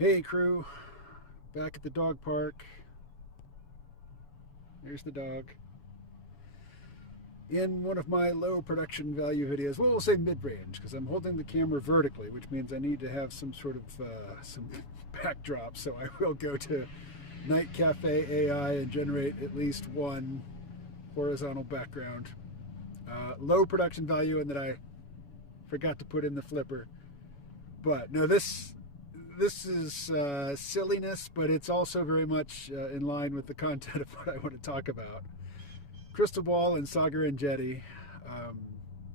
Hey crew, back at the dog park. There's the dog. In one of my low production value videos, well, we'll say mid-range, because I'm holding the camera vertically, which means I need to have some sort of some backdrop. So I will go to Night Cafe AI and generate at least one horizontal background. Low production value, and that I forgot to put in the flipper. But no, this is silliness, but it's also very much in line with the content of what I want to talk about. Krystal and Saagar and Jetty,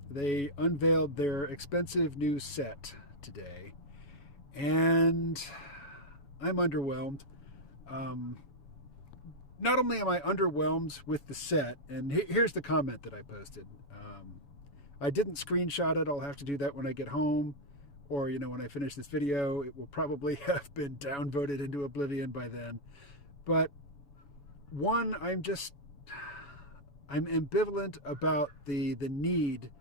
they unveiled their expensive new set today, and I'm underwhelmed. Not only am I underwhelmed with the set, and here's the comment that I posted. I didn't screenshot it. I'll have to do that when I get home, or when I finish this video. It will probably have been downvoted into oblivion by then. But one, I'm ambivalent about the need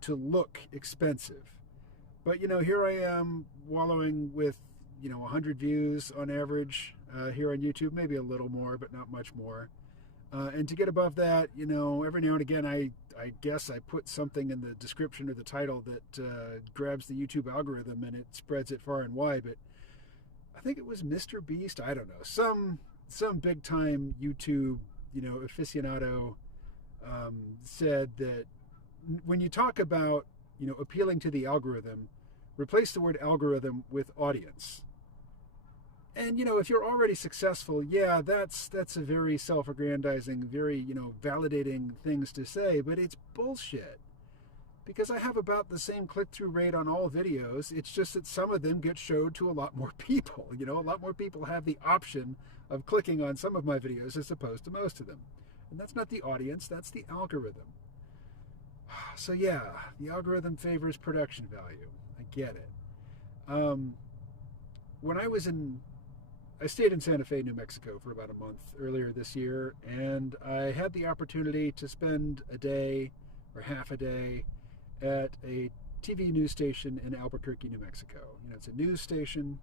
to look expensive. But here I am wallowing with 100 views on average here on YouTube, maybe a little more, but not much more. And to get above that, every now and again, I guess I put something in the description or the title that grabs the YouTube algorithm and it spreads it far and wide. But I think it was Mr. Beast. I don't know. Some big time YouTube, aficionado said that when you talk about, appealing to the algorithm, replace the word algorithm with audience. And, if you're already successful, yeah, that's a very self-aggrandizing, very, validating things to say, but it's bullshit. Because I have about the same click-through rate on all videos. It's just that some of them get showed to a lot more people. A lot more people have the option of clicking on some of my videos as opposed to most of them. And that's not the audience, that's the algorithm. So yeah, the algorithm favors production value. I get it. When I stayed in Santa Fe, New Mexico for about a month earlier this year, and I had the opportunity to spend a day or half a day at a TV news station in Albuquerque, New Mexico. It's a news station.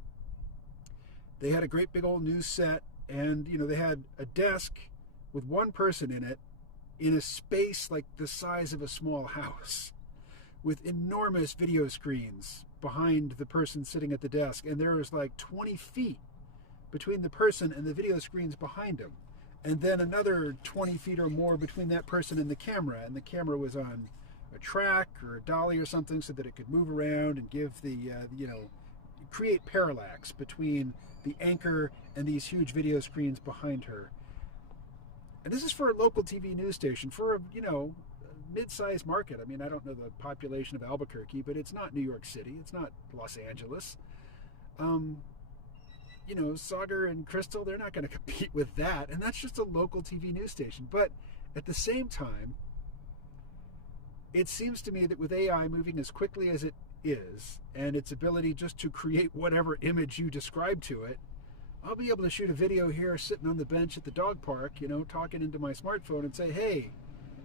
They had a great big old news set, and they had a desk with one person in it in a space like the size of a small house with enormous video screens behind the person sitting at the desk, and there was like 20 feet between the person and the video screens behind him, and then another 20 feet or more between that person and the camera was on a track or a dolly or something so that it could move around and give the create parallax between the anchor and these huge video screens behind her. And this is for a local TV news station, for a mid-sized market. I mean, I don't know the population of Albuquerque, but it's not New York City, it's not Los Angeles. Saagar and Krystal, they're not going to compete with that, and that's just a local TV news station. But at the same time, it seems to me that with AI moving as quickly as it is, and its ability just to create whatever image you describe to it, I'll be able to shoot a video here sitting on the bench at the dog park, talking into my smartphone and say, hey,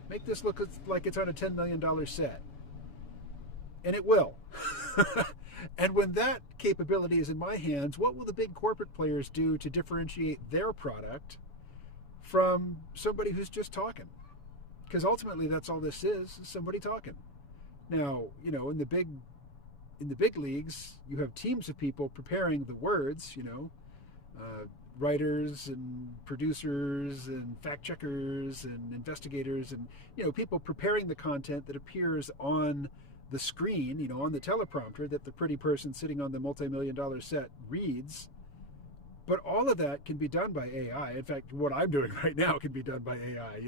make this look like it's on a $10 million set. And it will. And when that capability is in my hands, what will the big corporate players do to differentiate their product from somebody who's just talking? Because ultimately that's all this is somebody talking. Now, in the big leagues, you have teams of people preparing the words, writers and producers and fact checkers and investigators and people preparing the content that appears on the screen, on the teleprompter that the pretty person sitting on the multi-million-dollar set reads. But all of that can be done by AI. In fact, what I'm doing right now can be done by AI.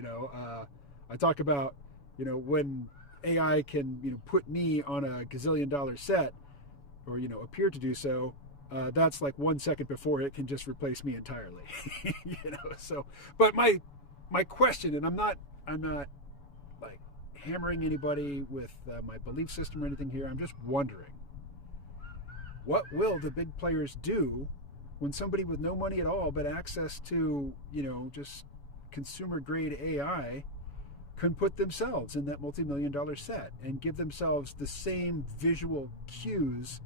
I talk about when AI can put me on a gazillion-dollar set, or appear to do so. That's like 1 second before it can just replace me entirely. So, but my question, and I'm not like hammering anybody with my belief system or anything here. I'm just wondering, what will the big players do when somebody with no money at all but access to just consumer grade AI can put themselves in that multi-million-dollar set and give themselves the same visual cues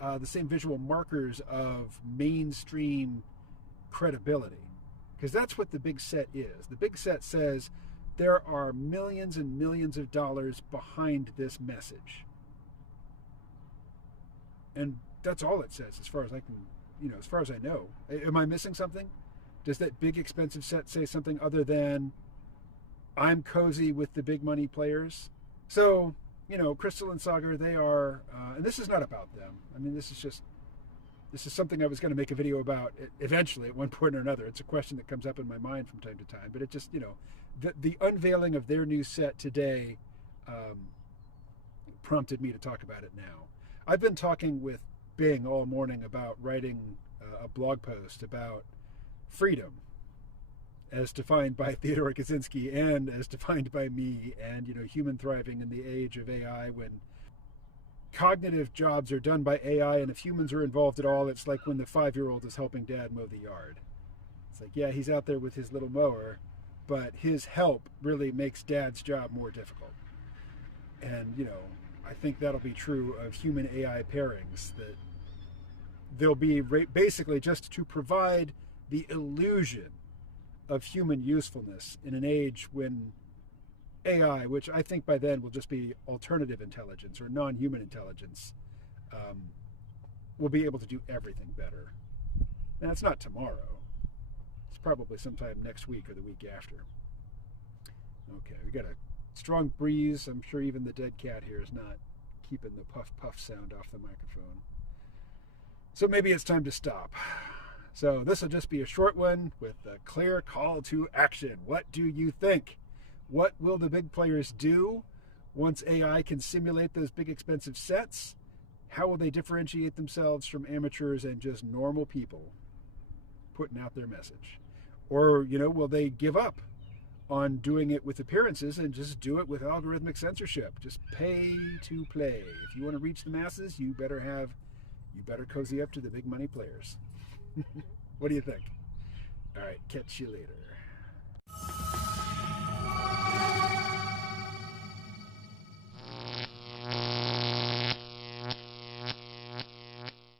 the same visual markers of mainstream credibility. Because that's what the big set is. The big set says there are millions and millions of dollars behind this message. And that's all it says as far as I can, as far as I know. Am I missing something? Does that big expensive set say something other than I'm cozy with the big money players? So, Krystal and Saagar, they are, and this is not about them. I mean, this is something I was going to make a video about eventually at one point or another. It's a question that comes up in my mind from time to time, but it just, the unveiling of their new set today prompted me to talk about it now. I've been talking with Bing all morning about writing a blog post about freedom as defined by Theodore Kaczynski and as defined by me, and human thriving in the age of AI, when cognitive jobs are done by AI, and if humans are involved at all, it's like when the 5-year-old is helping dad mow the yard. It's like, yeah, he's out there with his little mower, but his help really makes dad's job more difficult. And I think that'll be true of human AI pairings, that they'll be basically just to provide the illusion of human usefulness in an age when AI, which I think by then will just be alternative intelligence or non-human intelligence, will be able to do everything better. Now, it's not tomorrow. It's probably sometime next week or the week after. Okay, we got a strong breeze. I'm sure even the dead cat here is not keeping the puff sound off the microphone. So maybe it's time to stop. So this will just be a short one with a clear call to action. What do you think? What will the big players do once AI can simulate those big expensive sets? How will they differentiate themselves from amateurs and just normal people putting out their message? Or, will they give up on doing it with appearances and just do it with algorithmic censorship? Just pay to play. If you want to reach the masses, you better cozy up to the big money players. What do you think? All right, catch you later.